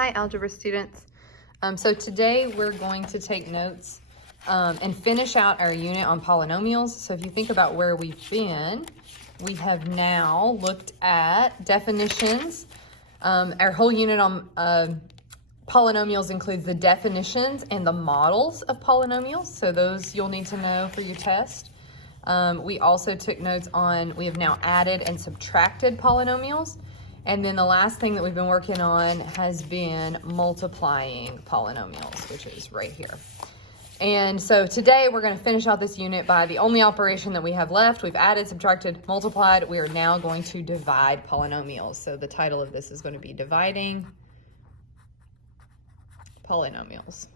Hi, algebra students. So today we're going to take notes and finish out our unit on polynomials. So if you think about where we've been, we have now looked at definitions. Our whole unit on polynomials includes the definitions and the models of polynomials. So those you'll need to know for your test. We also took notes on, we have now added and subtracted polynomials. And then the last thing that we've been working on has been multiplying polynomials, which is right here. And so today we're going to finish out this unit by the only operation that we have left. We've added, subtracted, multiplied. We are now going to divide polynomials. So the title of this is going to be Dividing Polynomials.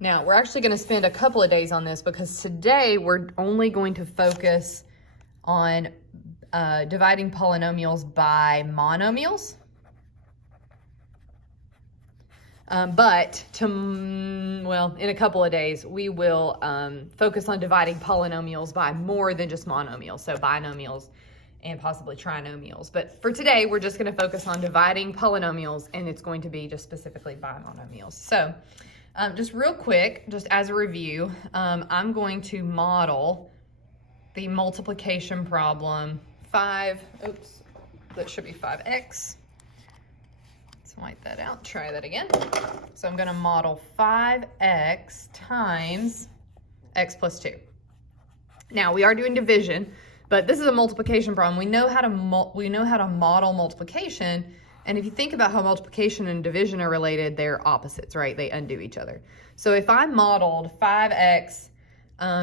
Now, we're actually going to spend a couple of days on this because today we're only going to focus on dividing polynomials by monomials. But in a couple of days, we will focus on dividing polynomials by more than just monomials, so binomials and possibly trinomials. But for today, we're just going to focus on dividing polynomials, and it's going to be just specifically by monomials. So just real quick, just as a review, I'm going to model the multiplication problem that should be 5x. Let's wipe that out, try that again. So I'm going to model 5x times x plus 2. Now we are doing division, but this is a multiplication problem. We know how to model multiplication, and if you think about how multiplication and division are related, they're opposites, right? They undo each other. So if I modeled 5x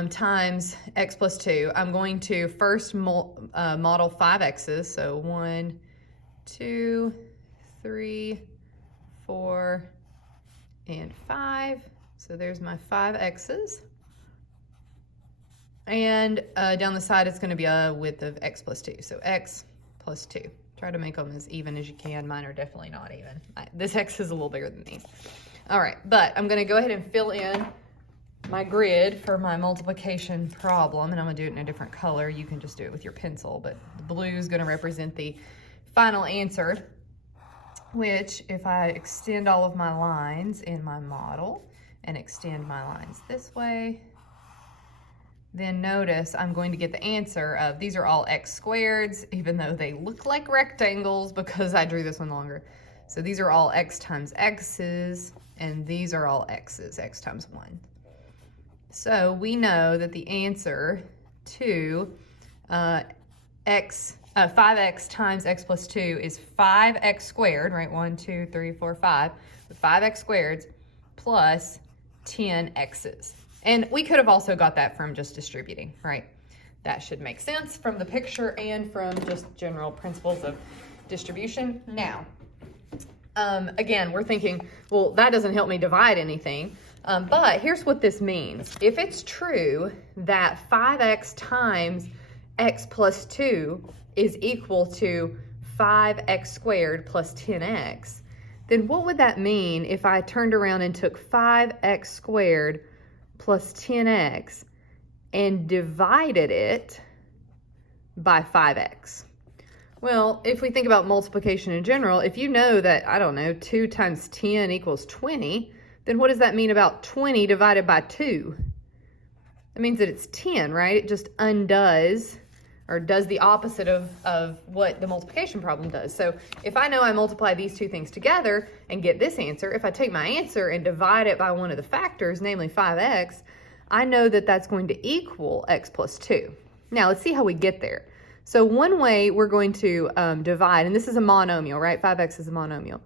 times x plus 2, I'm going to first model 5 x's. So 1, 2, 3, 4, and 5. So there's my 5 x's. And down the side, it's going to be a width of x plus 2. So x plus 2. Try to make them as even as you can. Mine are definitely not even. This x is a little bigger than these. All right, but I'm going to go ahead and fill in my grid for my multiplication problem, and I'm going to do it in a different color. You can just do it with your pencil, but the blue is going to represent the final answer, which if I extend all of my lines in my model and extend my lines this way, then notice I'm going to get the answer of, these are all x squareds, even though they look like rectangles because I drew this one longer. So these are all x times x's, and these are all x's, x times 1. So we know that the answer to 5x times x plus 2 is 5x squared, right? 1, 2, 3, 4, 5, with 5x squareds plus 10 x's. And we could have also got that from just distributing, right? That should make sense from the picture and from just general principles of distribution. Now, again, we're thinking, well, that doesn't help me divide anything. But here's what this means. If it's true that 5x times x plus 2 is equal to 5x squared plus 10x, then what would that mean if I turned around and took 5x squared plus 10x and divided it by 5x? Well, if we think about multiplication in general, if you know that, I don't know, 2 times 10 equals 20, then what does that mean about 20 divided by 2? It means that it's 10, right? It just undoes or does the opposite of what the multiplication problem does. So if I know I multiply these two things together and get this answer, if I take my answer and divide it by one of the factors, namely 5x, I know that that's going to equal x plus 2. Now let's see how we get there. So one way we're going to divide, and this is a monomial, right? 5x is a monomial.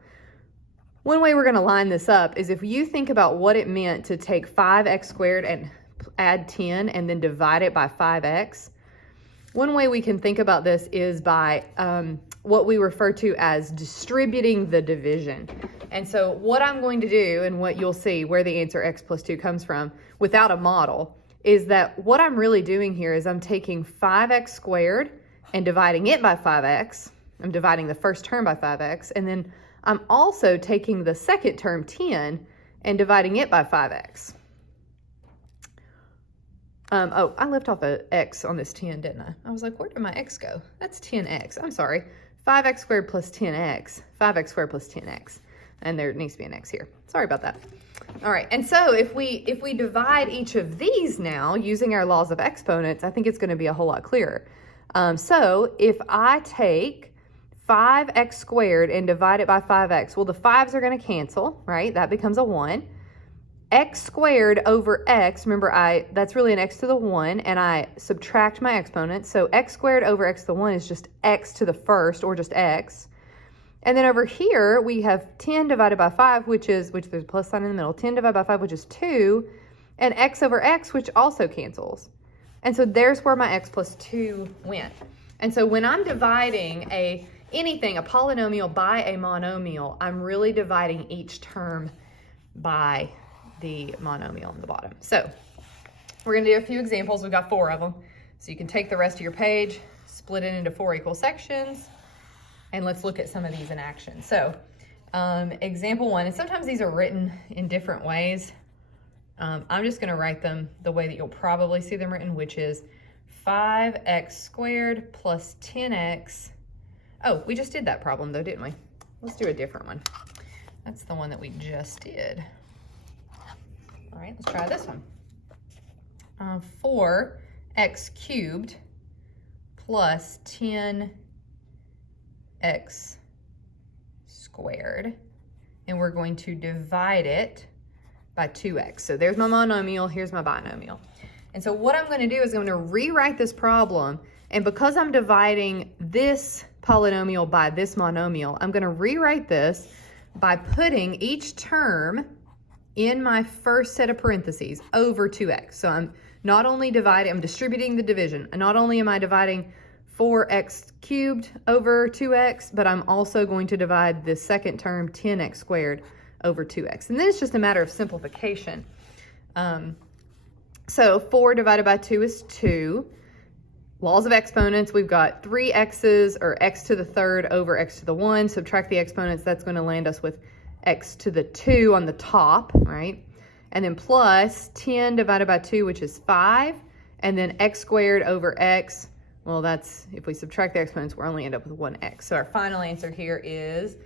One way we're going to line this up is if you think about what it meant to take 5x squared and add 10 and then divide it by 5x. One way we can think about this is by what we refer to as distributing the division. And so what I'm going to do, and what you'll see where the answer x plus 2 comes from without a model, is that what I'm really doing here is I'm taking 5x squared and dividing it by 5x. I'm dividing the first term by 5x, and then I'm also taking the second term, 10, and dividing it by 5x. Oh, I left off an x on this 10, didn't I? I was like, where did my x go? That's 10x. I'm sorry. 5x squared plus 10x, 5x squared plus 10x. And there needs to be an x here. Sorry about that. All right, and so if we divide each of these now using our laws of exponents, I think it's going to be a whole lot clearer. So if I take 5x squared and divide it by 5x, well, the 5's are going to cancel, right? That becomes a 1. X squared over x, remember that's really an x to the 1, and I subtract my exponents. So x squared over x to the 1 is just x to the first, or just x. And then over here, we have 10 divided by 5, which there's a plus sign in the middle. 10 divided by 5, which is 2, and x over x, which also cancels. And so there's where my x plus 2 went. And so when I'm dividing a polynomial by a monomial, I'm really dividing each term by the monomial on the bottom. So we're going to do a few examples. We've got 4 of them. So you can take the rest of your page, split it into 4 equal sections, and let's look at some of these in action. So example 1, and sometimes these are written in different ways. I'm just going to write them the way that you'll probably see them written, which is 5x squared plus 10x. Oh, we just did that problem though, didn't we? Let's do a different one. That's the one that we just did. All right, let's try this one. 4x cubed plus 10x squared, and we're going to divide it by 2x. So there's my monomial, here's my binomial. And so what I'm going to do is I'm going to rewrite this problem, and because I'm dividing this polynomial by this monomial, I'm going to rewrite this by putting each term in my first set of parentheses over 2x. So I'm not only dividing, I'm distributing the division. And not only am I dividing 4x cubed over 2x, but I'm also going to divide the second term, 10x squared, over 2x. And then it's just a matter of simplification. So 4 divided by 2 is 2. Laws of exponents, we've got 3 x's, or x to the third over x to the 1. Subtract the exponents, that's going to land us with x to the 2 on the top, right? And then plus 10 divided by 2, which is 5. And then x squared over x. Well, that's, if we subtract the exponents, we'll only end up with 1x. So our final answer here is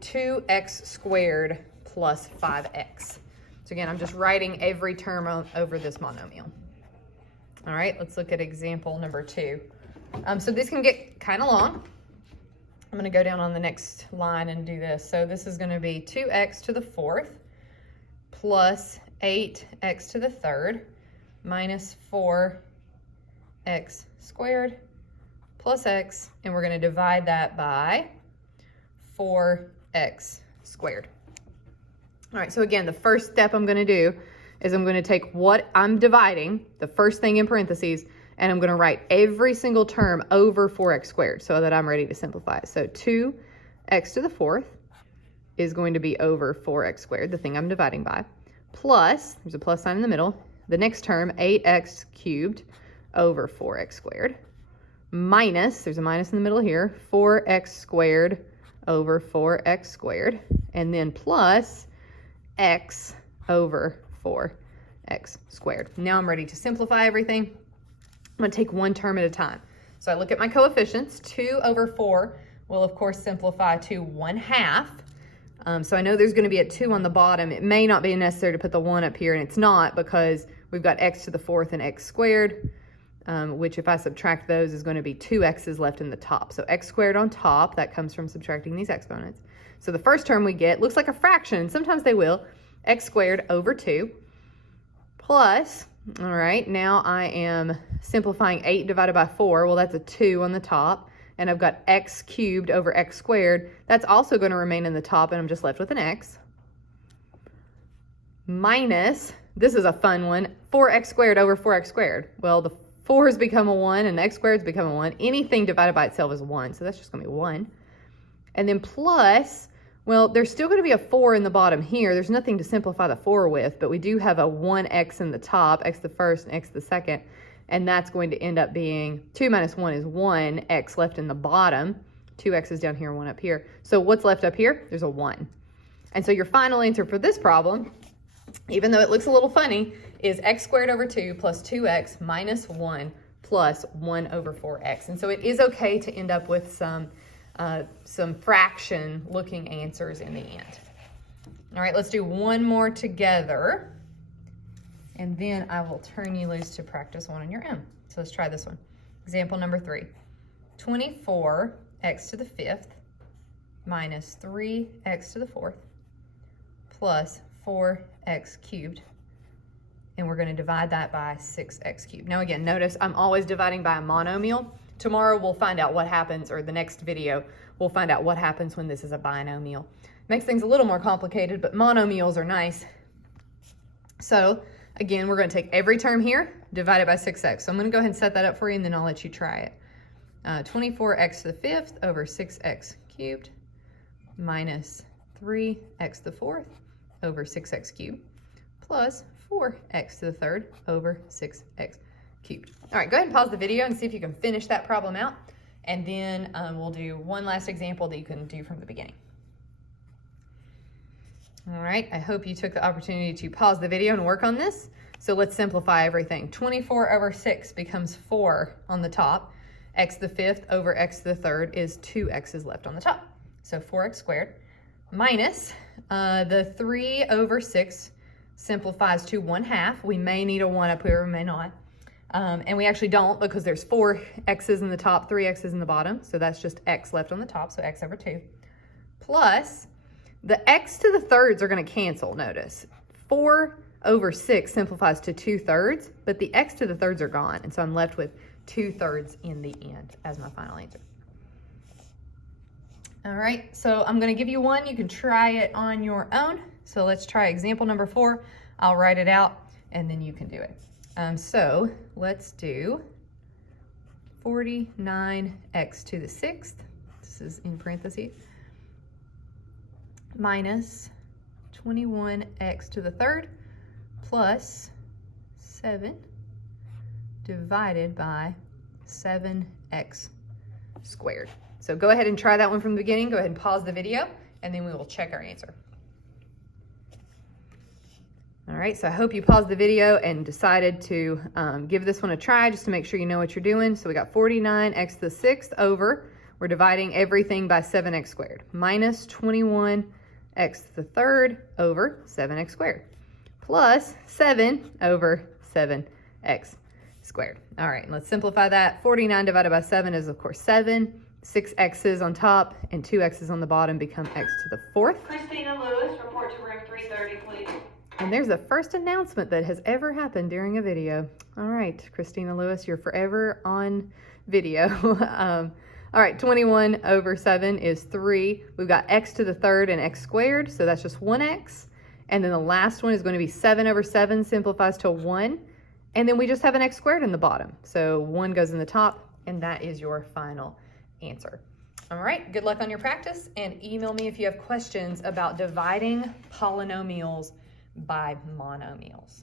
2x squared plus 5x. So again, I'm just writing every term over this monomial. All right, let's look at example number 2. So this can get kind of long. I'm going to go down on the next line and do this. So this is going to be 2x to the 4th plus 8x to the 3rd minus 4x squared plus x, and we're going to divide that by 4x squared. All right, so again, the first step I'm going to do is I'm going to take what I'm dividing, the first thing in parentheses, and I'm going to write every single term over 4x squared so that I'm ready to simplify it. So 2x to the 4th is going to be over 4x squared, the thing I'm dividing by, plus, there's a plus sign in the middle, the next term, 8x cubed over 4x squared, minus, there's a minus in the middle here, 4x squared over 4x squared, and then plus x over 4x squared. Now I'm ready to simplify everything. I'm going to take one term at a time. So I look at my coefficients. 2 over 4 will, of course, simplify to 1/2. So I know there's going to be a 2 on the bottom. It may not be necessary to put the 1 up here, and it's not because we've got x to the 4th and x squared, which if I subtract those is going to be 2 x's left in the top. So x squared on top, that comes from subtracting these exponents. So the first term we get looks like a fraction. Sometimes they will. X squared over 2 plus, all right, now I am simplifying 8 divided by 4. Well, that's a 2 on the top. And I've got x cubed over x squared. That's also going to remain in the top, and I'm just left with an x. Minus, this is a fun one, 4x squared over 4x squared. Well, the 4's become a 1, and the x squared's become a 1. Anything divided by itself is 1, so that's just going to be 1. And then plus, well, there's still going to be a 4 in the bottom here. There's nothing to simplify the 4 with, but we do have a 1x in the top, x the first and x the second, and that's going to end up being 2 minus 1 is 1, x left in the bottom, 2 x's down here, 1 up here. So what's left up here? There's a 1. And so your final answer for this problem, even though it looks a little funny, is x squared over 2 plus 2x minus 1 plus 1 over 4x. And so it is okay to end up with some some fraction looking answers in the end. All right, let's do one more together, and then I will turn you loose to practice one on your own. So let's try this one. Example number 3, 24x to the 5th minus 3x to the 4th plus 4x cubed. And we're going to divide that by 6x cubed. Now again, notice I'm always dividing by a monomial. Tomorrow we'll find out what happens, or the next video, we'll find out what happens when this is a binomial. Makes things a little more complicated, but monomials are nice. So again, we're going to take every term here, divide it by 6x. So I'm going to go ahead and set that up for you, and then I'll let you try it. 24x to the 5th over 6x cubed minus 3x to the 4th over 6x cubed plus 4x to the 3rd over 6x cubed. All right, go ahead and pause the video and see if you can finish that problem out. And then we'll do one last example that you can do from the beginning. All right, I hope you took the opportunity to pause the video and work on this. So let's simplify everything. 24 over 6 becomes 4 on the top. X to the 5th over x to the 3rd is 2 x's left on the top. So 4x squared minus the 3 over 6 simplifies to 1/2. We may need a 1 up here, we may not. And we actually don't, because there's 4 x's in the top, 3 x's in the bottom. So that's just x left on the top, so x over 2. Plus, the x to the 3rds are going to cancel, notice. 4 over 6 simplifies to 2/3, but the x to the 3rds are gone. And so I'm left with 2/3 in the end as my final answer. All right, so I'm going to give you one. You can try it on your own. So let's try example number 4. I'll write it out, and then you can do it. So let's do 49x to the 6th. This is in parentheses. Minus 21x to the 3rd plus 7 divided by 7x squared. So go ahead and try that one from the beginning. Go ahead and pause the video, and then we will check our answer. All right, so I hope you paused the video and decided to give this one a try just to make sure you know what you're doing. So we got 49x to the 6th over, we're dividing everything by 7x squared, minus 21x to the 3rd over 7x squared, plus 7 over 7x squared. All right, let's simplify that. 49 divided by 7 is, of course, 7. 6 x's on top and 2 x's on the bottom become x to the 4th. Christina Lewis, report to room 330, please. And there's the first announcement that has ever happened during a video. All right, Christina Lewis, you're forever on video. All right, 21 over 7 is 3. We've got x to the 3rd and x squared, so that's just 1x. And then the last one is going to be 7 over 7 simplifies to 1. And then we just have an x squared in the bottom. So 1 goes in the top, and that is your final answer. All right, good luck on your practice, and email me if you have questions about dividing polynomials by monomials.